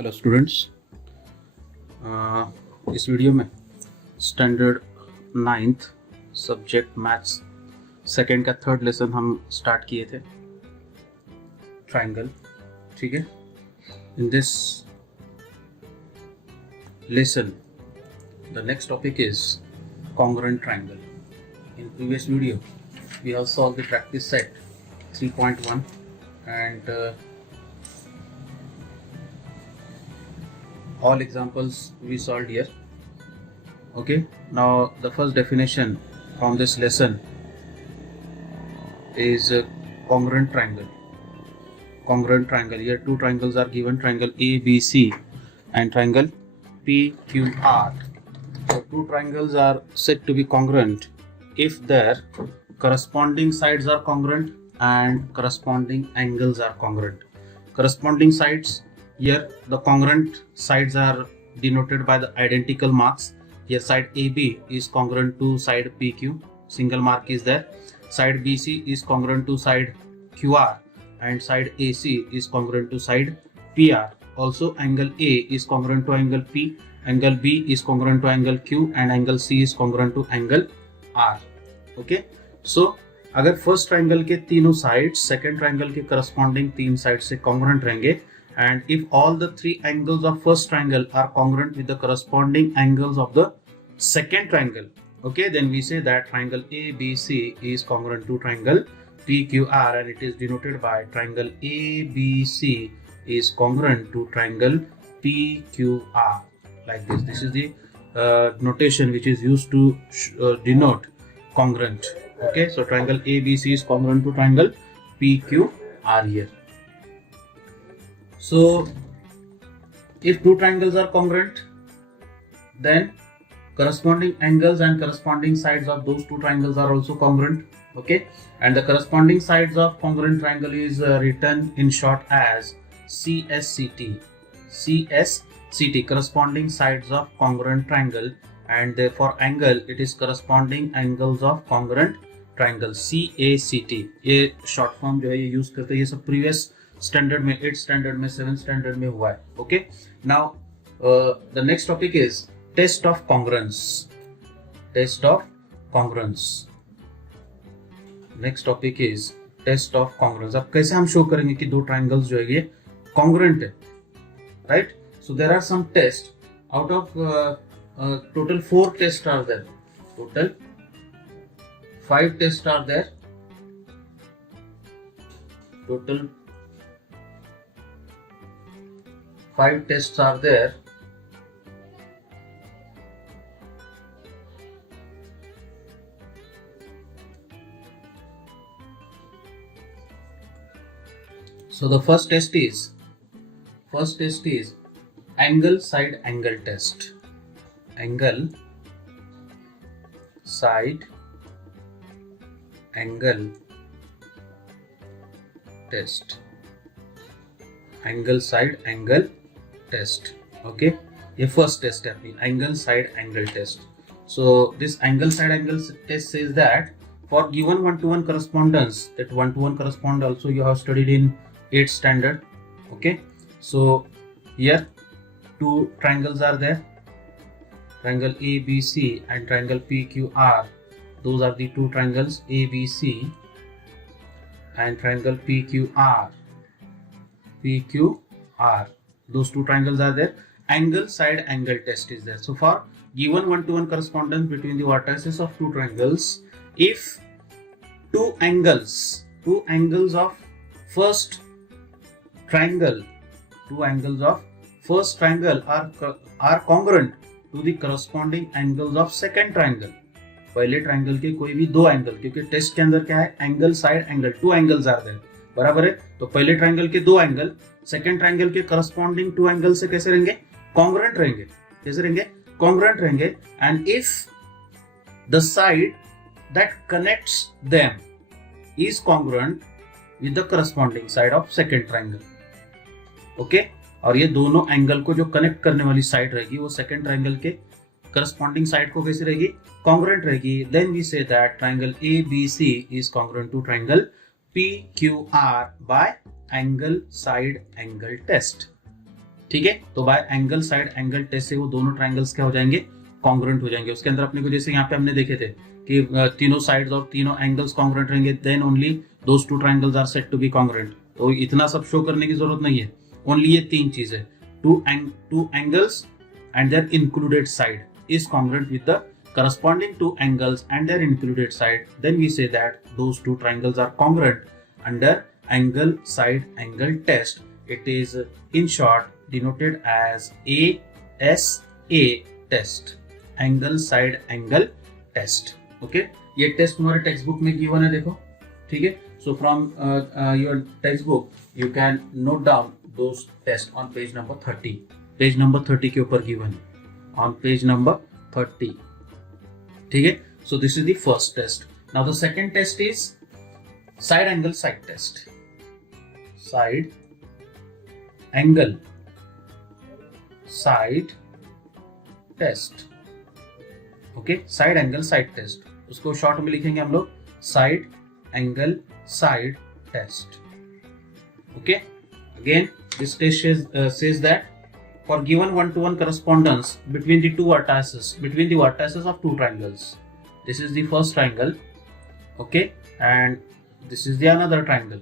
Hello students, इस video में standard 9th subject maths second का थर्ड लेसन हम स्टार्ट किए थे, ट्रायंगल। ठीक है, in this lesson the next topic is congruent triangle. In previous video we have solved the practice set 3.1 and all examples we solved here. Okay, now the first definition from this lesson is congruent triangle. Congruent triangle, here two triangles are given, triangle ABC and triangle PQR. So two triangles are said to be congruent if their corresponding sides are congruent and corresponding angles are congruent. Corresponding sides, here the congruent sides are denoted by the identical marks. Here side AB is congruent to side PQ, single mark is there. Side BC is congruent to side QR and side AC is congruent to side PR. Also angle A is congruent to angle P, angle B is congruent to angle Q and angle C is congruent to angle R. Okay, so अगर first triangle के तीनों side second triangle के corresponding तीन side से congruent रहेंगे and if all the three angles of first triangle are congruent with the corresponding angles of the second triangle, okay, then we say that triangle ABC is congruent to triangle PQR and it is denoted by triangle ABC is congruent to triangle PQR, like this. This is the notation which is used to denote congruent. Okay, so triangle ABC is congruent to triangle PQR here. So if two triangles are congruent, then corresponding angles and corresponding sides of those two triangles are also congruent. Okay, and the corresponding sides of congruent triangle is written in short as CSCT. CSCT, corresponding sides of congruent triangle, and for angle it is corresponding angles of congruent triangle, CACT. ये short form जो है ये use करते हैं, ये सब previous standard में 8th standard में 7th स्टैंडर्ड में हुआ है. Okay, now the next topic is test of congruence. Test of congruence, next topic is test of congruence. अब कैसे हम शो करेंगे कि दो ट्रायंगल्स जो है ये कॉन्ग्रुएंट है, right? So there are some test. Out of total 4 test are there, total 5 test are there, total 5 tests are there. So the first test is angle side angle test. Angle side angle test. Angle side angle test. Okay, ये first test है अपनी angle side angle test. So this angle side angle test says that for given one-to-one correspondence, that one-to-one correspond also you have studied in 8th standard. Okay, so here two triangles are there, triangle ABC and triangle PQR. Those are the two triangles ABC and triangle PQR. Those two triangles are there. Angle side angle test is there. So for given one-to-one correspondence between the vertices of two triangles, if two angles of first triangle are congruent to the corresponding angles of second triangle. पहले triangle के कोई भी दो angle, क्योंकि test के अंदर क्या है, angle side angle, two angles are there, बराबर है. तो पहले ट्रायंगल के दो एंगल सेकंड ट्रायंगल के करस्पॉन्डिंग टू एंगल से कैसे रहेंगे, कॉन्ग्रुएंट रहेंगे. कैसे रहेंगे, कॉन्ग्रुएंट रहेंगे. And if the side that connects them is congruent with the corresponding side of second triangle. Okay, और ये दोनों एंगल को जो कनेक्ट करने वाली साइड रहेगी वो सेकंड ट्रायंगल के करस्पॉन्डिंग साइड को कैसी रहेगी, कॉन्ग्रुएंट रहेगी. Then we say that triangle ABC is congruent to triangle PQR by angle side angle test. ठीक है। तो by angle side angle test से वो दोनों ट्राइंगल्स क्या हो जाएंगे, कॉन्ग्रुएंट हो जाएंगे। उसके अंदर अपने को जैसे यहाँ पे हमने देखे थे कि तीनों साइड्स और तीनों एंगल्स कॉन्ग्रुएंट रहेंगे, then only those two triangles are said to be congruent. तो इतना सब शो करने की जरूरत नहीं है, ओनली ये तीन चीज है, two angles and their included side is congruent with the corresponding two angles and their included side, then we say that those two triangles are congruent under angle side angle test. It is in short denoted as ASA test, angle side angle test. Okay, ये test तुम्हारे text book में given है, देखो, ठीक है। So from your textbook you can note down those tests on page number 30. Page number 30 के ऊपर given है, ऑन पेज नंबर 30, ठीक है। So this is the first test. Now the second test is side angle side test, side angle side test. Okay, side angle side test, उसको short में लिखेंगे हम लोग side angle side test. Okay, again this test says that for given one-to-one correspondence between the vertices of two triangles, this is the first triangle, okay, and this is the another triangle,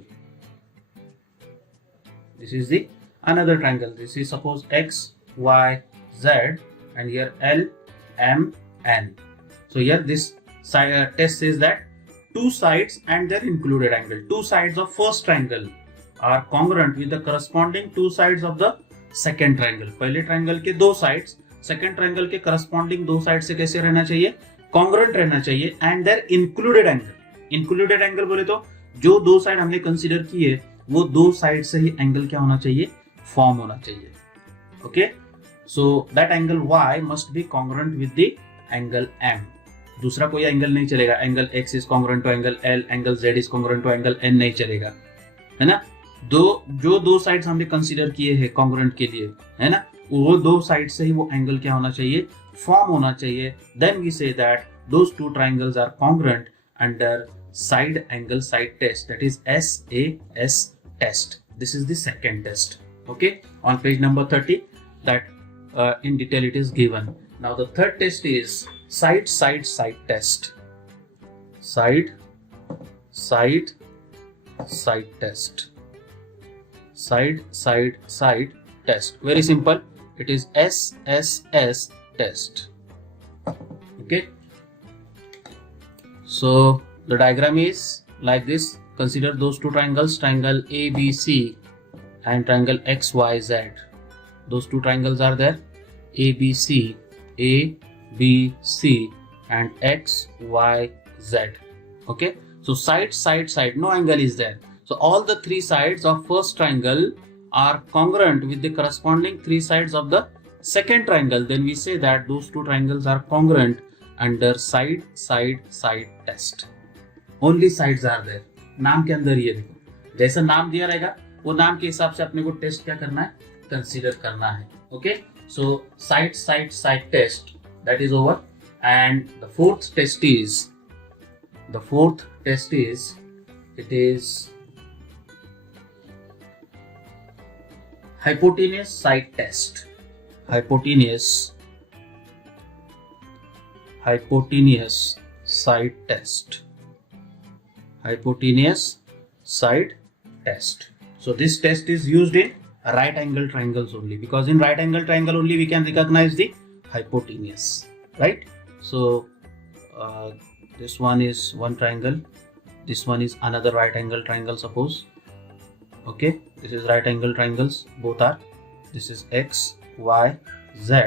this is the another triangle, this is suppose x y z and here l m n. So here this test says that two sides and their included angle, two sides of first triangle are congruent with the corresponding two sides of the second triangle. पहले triangle के दो sides second triangle के corresponding दो side से कैसे रहना चाहिए, congruent रहना चाहिए, and their included angle, included angle बोले तो जो दो साइड हमने कंसीडर किए वो दो साइड से ही एंगल क्या होना चाहिए, फॉर्म होना चाहिए। Okay, so that angle y must be congruent with the angle m, दूसरा कोई एंगल नहीं चलेगा, angle x is congruent to angle l, angle z is congruent to angle n नहीं चलेगा, है ना। दो साइड्स हमने कंसीडर किए हैं कॉन्ग्रुएंट के लिए, है ना, वो दो साइड से ही वो एंगल क्या होना चाहिए, फॉर्म होना चाहिए। Then we say that those two triangles are congruent under side angle side test, that is SAS test. This is the second test. Okay, on page number 30 that in detail it is given. Now the third test is side side side test, side side side test, side side side test. Very simple, it is SSS test. Okay, so the diagram is like this. Consider those two triangles, triangle ABC and triangle XYZ. Those two triangles are there, ABC and XYZ. Okay, so side, no angle is there. So all the three sides of first triangle are congruent with the corresponding three sides of the second triangle. Then we say that those two triangles are congruent under side test. Only sides are there. नाम के अंदर ये देखो, जैसा नाम दिया रहेगा वो नाम के हिसाब से अपने को टेस्ट क्या करना है, कंसीडर करना है। Okay, so side test that is over, and the fourth test is it is hypotenuse side test. Hypotenuse side test. Hypotenuse side test. So this test is used in right angle triangles only, because in right angle triangle only we can recognize the hypotenuse, right? So this one is one triangle, this one is another right angle triangle, suppose. Okay, this is right angle triangles, both are, this is X, Y, Z,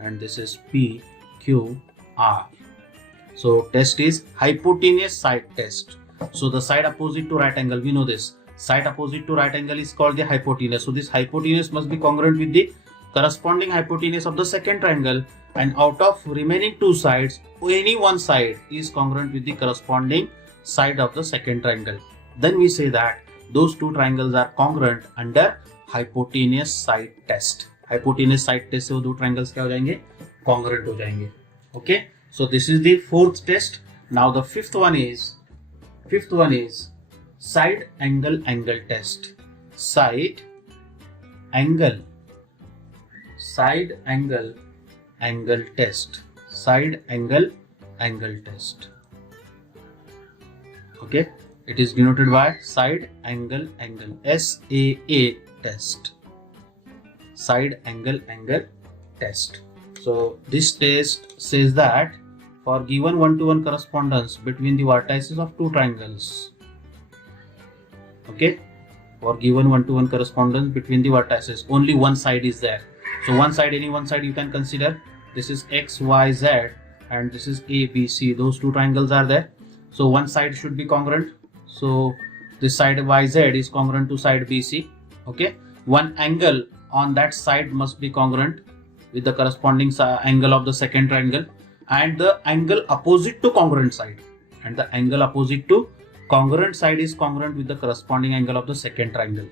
and this is P, Q, R. So test is hypotenuse side test. So the side opposite to right angle, we know this, side opposite to right angle is called the hypotenuse. So this hypotenuse must be congruent with the corresponding hypotenuse of the second triangle, and out of remaining two sides, any one side is congruent with the corresponding side of the second triangle. Then we say that those two triangles are congruent under hypotenuse side test. Hypotenuse side test से वो दो triangles क्या हो जाएंगे, congruent हो जाएंगे. Okay, so this is the fourth test. Now the fifth one is side angle test. Side angle side angle angle test. Side angle angle test. Okay, it is denoted by side angle angle, SAA test. Side angle angle test. So this test says that for given one-to-one correspondence between the vertices of two triangles. Okay, for given one-to-one correspondence between the vertices, only one side is there. So one side, any one side you can consider. This is XYZ and this is ABC. Those two triangles are there. So one side should be congruent. So this side YZ is congruent to side BC. Okay, one angle on that side must be congruent with the corresponding angle of the second triangle, and the angle opposite to congruent side, and the angle opposite to congruent side is congruent with the corresponding angle of the second triangle.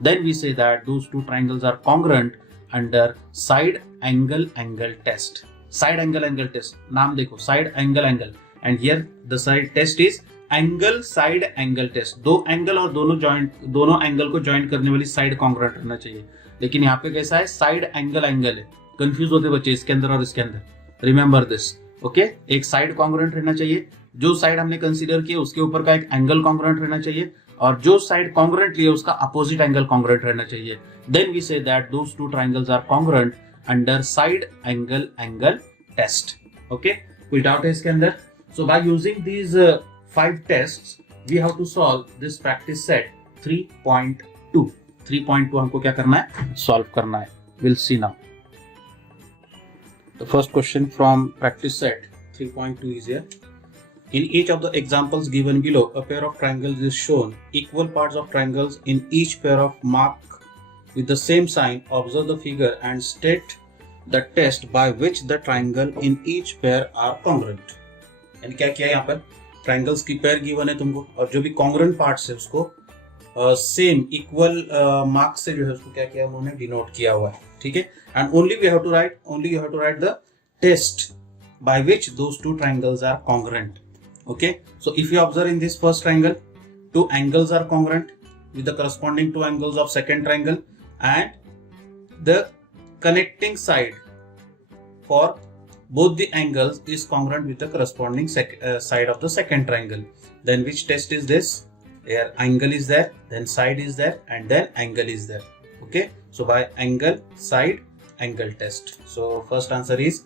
Then we say that those two triangles are congruent under side angle angle test. Side angle angle test, नाम देखो, side angle angle, and here the side test is angle side angle test. दो angle और दोनों angle को joint करने वाली side congruent रहना चाहिए. लेकिन यहाँ पे कैसा है, साइड एंगल एंगल है. कंफ्यूज होते बच्चे इसके अंदर और इसके अंदर. Remember this. ओके, एक साइड कॉन्ग्रुएंट रहना चाहिए. जो साइड हमने कंसीडर किया उसके ऊपर का एक एंगल कॉन्ग्रुएंट रहना चाहिए, और जो साइड कॉन्ग्रुएंट लिया उसका अपोजिट एंगल कॉन्ग्रुएंट रहना चाहिए. Then we say that those two triangles are congruent under side angle angle test. Okay, कोई डाउट है इसके अंदर? So by using these 5 tests we have to solve this practice set 3.2. 3.2 हमको क्या करना है, सॉल्व करना है. We'll see now. The first question from practice set 3.2 is here. In each of the examples given below, a pair of triangles is shown. Equal parts of triangles in each pair of mark with the same sign. Observe the figure and state the test by which the triangle in each pair are congruent. यानी क्या किया यहाँ पर, triangles की pair given है तुमको, और जो भी कॉन्ग्रुएंट पार्ट्स है उसको सेम इक्वल मार्क्स से जो है उसको क्या किया उन्होंने, डिनोट किया हुआ है. ठीक है, and only you have to write the test by which those two triangles are congruent. Okay, so if you observe in this first triangle, two angles are congruent with the corresponding two angles of second triangle, and the connecting side for both the angles is congruent with the corresponding side of the second triangle. Then which test is this? Here angle is there, then side is there, and then angle is there. Okay, so by angle side angle test. So first answer is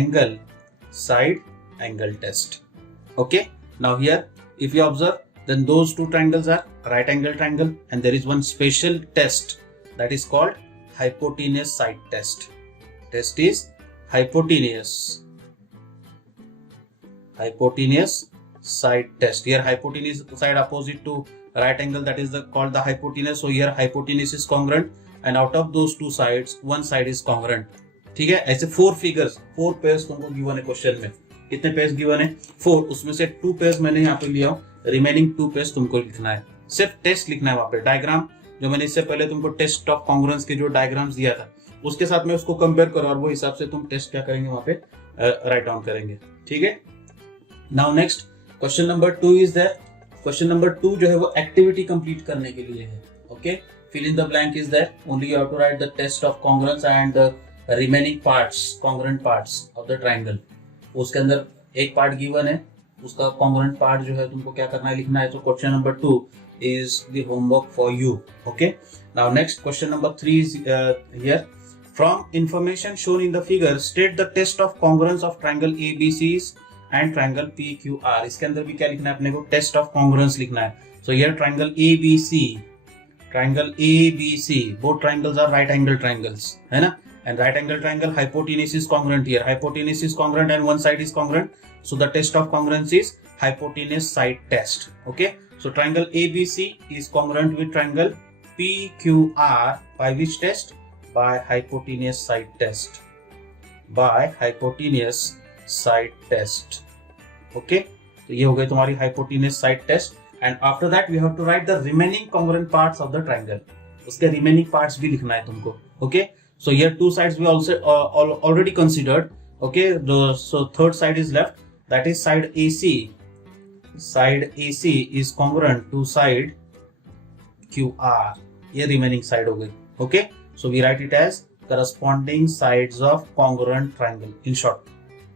angle side angle test. Okay, now here if you observe, then those two triangles are right angle triangle, and there is one special test that is called hypotenuse side test. Test is hypotenuse side test. Here hypotenuse side opposite to right angle, that is called the hypotenuse. So here hypotenuse is congruent, and out of those two sides one side is congruent. ठीक है, ऐसे 4 figures 4 pairs तुमको given है question में. कितने pairs given है? 4. उसमें से 2 पेयर्स मैंने यहाँ पे लिया हूँ, रिमेनिंग 2 पेयर्स तुमको लिखना है. सिर्फ टेस्ट लिखना है वहां पे. डायग्राम जो मैंने इससे पहले तुमको टेस्ट ऑफ कॉन्ग्रुएंस के जो डायग्राम्स दिया था उसके साथ में उसको कंपेयर करो, और वो हिसाब से तुम टेस्ट क्या करेंगे वहां पे, राइट डाउन करेंगे. ठीक है, now next question number 2 is there. Question number 2 जो है वो एक्टिविटी कंप्लीट करने के लिए है. Okay, fill in the blank is there. Only you have to write the test of congruence and the remaining parts, congruent parts of the triangle. उसके अंदर एक पार्ट गिवन है, उसका कॉन्ग्रुएंट पार्ट जो है तुमको क्या करना है, लिखना है. तो question number 2 is the homework for you. Okay, now next question number 3 is here. From information shown in the figure, state the test of congruence of triangle ABCs and triangle PQR. इसके अंदर भी क्या लिखना है अपने को, test of congruence लिखना है. So here triangle ABC, both triangles are right angle triangles, है ना? And right angle triangle hypotenuse is congruent here. Hypotenuse is congruent and one side is congruent. So the test of congruence is hypotenuse side test. Okay, so triangle ABC is congruent with triangle PQR by which test? By hypotenuse side test. By hypotenuse side test. Okay, तो ये हो गई तुम्हारी hypotenuse side test. And after that we have to write the remaining congruent parts of the triangle. उसके remaining parts भी लिखना है तुमको. Okay, so here two sides we also already considered. Okay, so third side is left, that is side AC. Side AC is congruent to side QR. ये remaining side हो गई. Okay, so we write it as corresponding sides of congruent triangle, in short.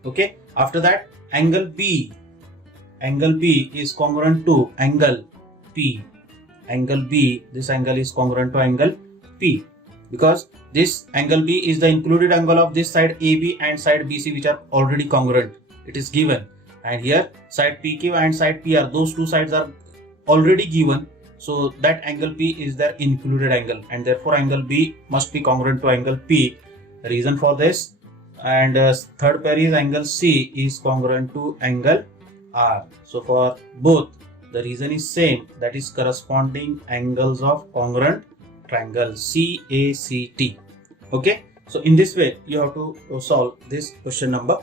Okay, after that, angle B is congruent to angle P. Angle B, this angle is congruent to angle P, because this angle B is the included angle of this side AB and side BC, which are already congruent. It is given, and here side PQ and side PR, those two sides are already given, so that angle P is the included angle, and therefore angle B must be congruent to angle P. Reason for this, and third pair is angle C is congruent to angle R. So for both, the reason is same, that is corresponding angles of congruent triangle CACT. Okay, so in this way you have to solve this question number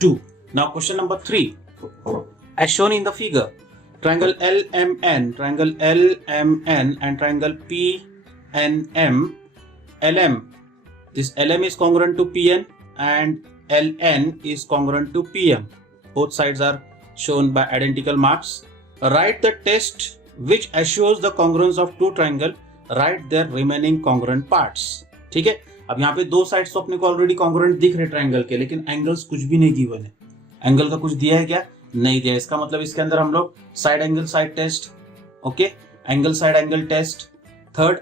2. Now question number 3, as shown in the figure, triangle LMN and triangle PNM. This LM is congruent to PN and LN is congruent to PM. Both sides are shown by identical marks. Write the test which assures the congruence of two triangle. Write their remaining congruent parts. ठीक है, अब यहाँ पे दो sides तो अपने को already congruent दिख रहे ट्रायंगल के, लेकिन एंगल्स कुछ भी नहीं गिवन है. एंगल का कुछ दिया है क्या? नहीं दिया. इसका मतलब इसके अंदर हम लोग side angle side test, okay, angle side angle test, third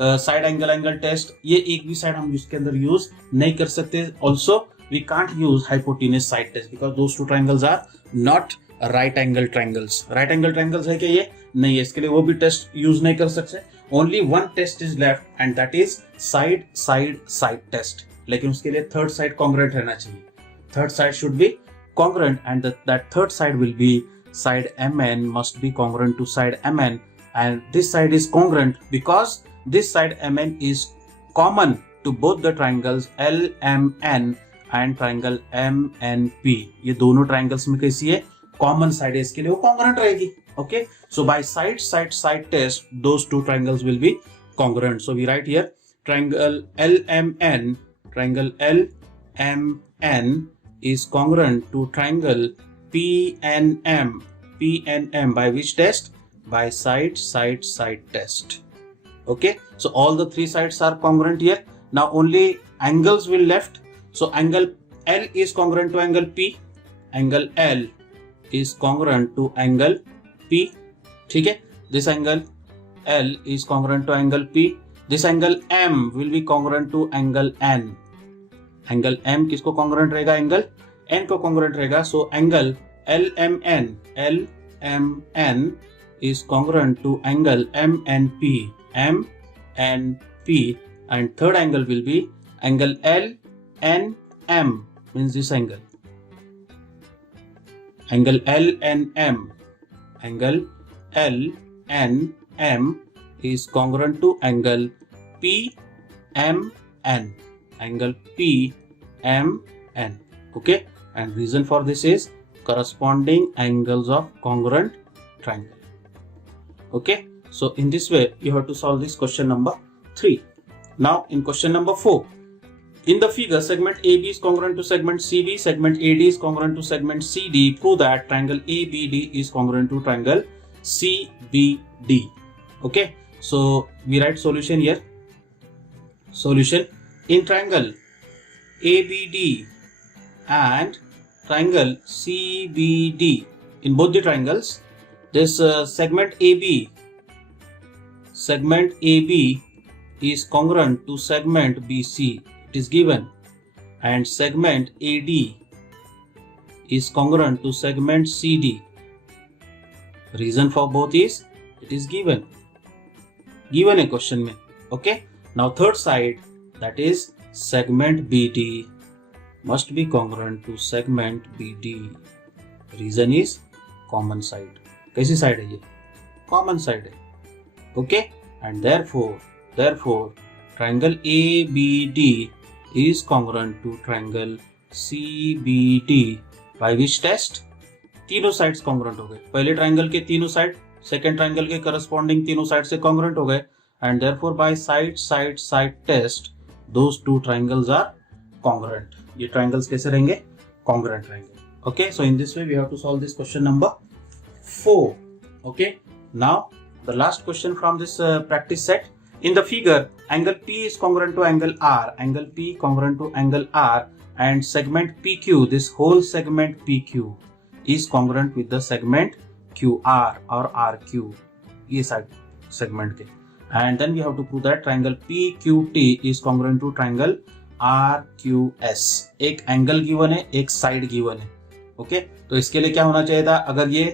side angle test, ये एक भी साइड हम इसके अंदर यूज नहीं कर सकते. Also we can't use hypotenuse side test because those two triangles are not right angle triangles. Right angle triangles है क्या? ये नहीं है. इसके लिए वो भी टेस्ट यूज नहीं कर सकते. Only one test is left and that is side side side test. लेकिन उसके लिए थर्ड साइड कॉन्ग्रुएंट रहना चाहिए. Third side should be congruent, and that third side will be side MN must be congruent to side MN, and this side is congruent because this side MN is common to both the triangles LMN and triangle MNP. ये दोनों triangles में कैसी है? Common side है, इसके लिए वो congruent रहेगी. Okay, so by side test, those two triangles will be congruent. So we write here triangle LMN is congruent to triangle PNM by which test? By side test. Okay, so all the three sides are congruent here. Now only angles will left. So angle L is congruent to angle P. Angle L is congruent to angle P. ठीक है, this angle L is congruent to angle P. This angle M will be congruent to angle N. Angle M किसको congruent रहेगा? Angle N को congruent रहेगा. So angle LMN is congruent to angle MNP and third angle will be angle LNM, means this angle. Angle LNM is congruent to angle PMN. Angle PMN. Okay, and reason for this is corresponding angles of congruent triangle. Okay, so in this way you have to solve this question number 3. Now in question number 4, in the figure segment AB is congruent to segment CB, segment AD is congruent to segment CD. Prove that triangle ABD is congruent to triangle CBD. Okay, so we write solution here. Solution: in triangle ABD and triangle CBD, in both the triangles, this segment AB is congruent to segment BC, it is given, and segment AD is congruent to segment CD. Reason for both is it is given a question mein. Okay, now third side, that is segment BD, must be congruent to segment BD. Reason is common side. कैसी side है ये? Common side है. Okay, and therefore triangle ABD is congruent to triangle CBD by which test? तीनों sides congruent हो गए. पहले triangle के तीनों side second triangle के corresponding तीनों side से congruent हो गए, and therefore by side test those two triangles are congruent. ये triangles कैसे रहेंगे? Congruent रहेंगे. Okay, so in this way we have to solve this question number 4. Okay, now the last question from this practice set. in the figure angle P is congruent to angle R, angle P congruent to angle R, and segment PQ, this whole segment PQ is congruent with the segment QR or RQ, ये side segment के, and then we have to prove that triangle PQT is congruent to triangle RQS. एक angle given है, एक side given है, okay तो इसके लिए क्या होना चाहिए था, अगर ये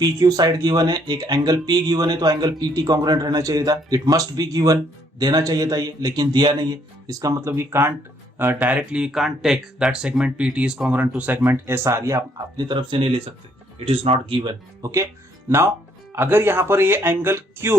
PQ साइड गिवन है, एक एंगल P गिवन है, तो एंगल PT कॉन्ग्रुएंट रहना चाहिए था, इट मस्ट बी गिवन, देना चाहिए था ये, लेकिन दिया नहीं है, इसका मतलब we can't directly can't take that segment PT is congruent to segment SR, ये आप अपनी तरफ से नहीं ले सकते, it is not given, okay. Now अगर यहाँ पर ये एंगल Q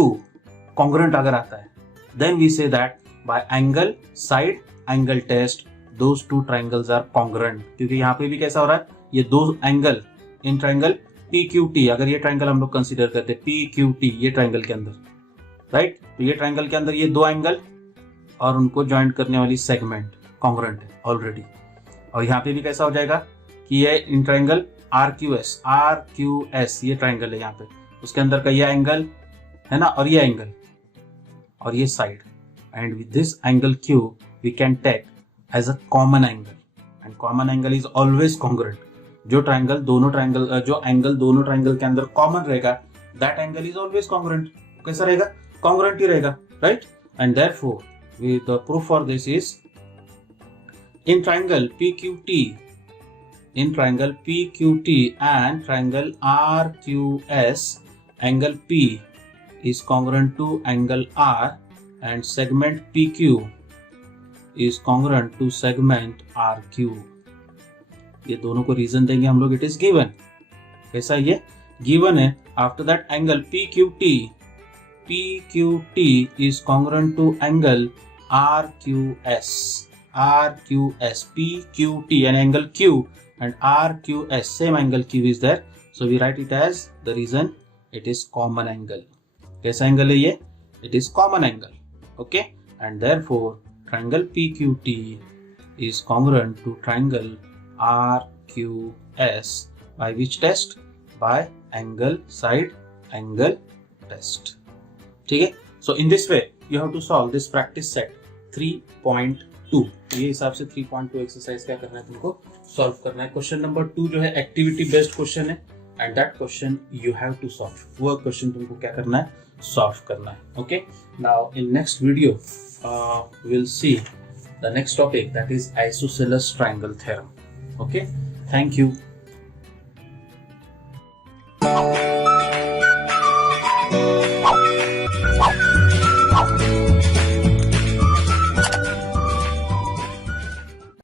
कॉन्ग्रुएंट अगर आता है, then we say that by angle side angle test those two triangles are congruent, क्योंकि यहाँ पे भी कैसा हो रहा है, ये दो एंगल इन ट्राइंगल PQT, अगर ये ट्राइंगल हम लोग कंसीडर करते हैं PQT, ये ट्राइंगल के अंदर, राइट, तो ये ट्राइंगल के अंदर ये दो एंगल और उनको ज्वाइंट करने वाली सेगमेंट कॉन्ग्रुएंट है ऑलरेडी, और यहाँ पे भी कैसा हो जाएगा कि ये इन ट्राइंगल RQS ये ट्राइंगल है यहाँ पे, उसके अंदर का ये एंगल है ना, और ये एंगल और ये side, and with this angle Q we can take as a common angle, and common angle is always congruent, जो एंगल दोनों ट्राइंगल के अंदर कॉमन रहेगा, that angle is always congruent, कैसा रहेगा, कॉन्ग्रुएंट ही रहेगा, right, and therefore the proof for this is in triangle PQT and triangle RQS, angle P is congruent to angle R and segment PQ is congruent to segment RQ. ये दोनों को reason देंगे हम लोग, it is given, कैसा ये given है, after that angle PQT is congruent to angle RQS, PQT an angle Q and RQS same angle Q is there, so we write it as the reason it is common angle. कैसा angle है ये, it is common angle, okay, and therefore triangle PQT is congruent to triangle RQS by which test, by angle side angle test, ठीक है। so in this way you have to solve this practice set 3.2, ये हिसाब से 3.2 exercise क्या करना है, तुमको solve करना है। क्वेश्चन नंबर 2 जो है एक्टिविटी बेस्ड क्वेश्चन है, and that question you have to solve, वो क्वेश्चन तुमको क्या करना है, सॉल्व करना है, okay. Now in next video we'll see the next topic, that is isosceles triangle theorem, okay, thank you।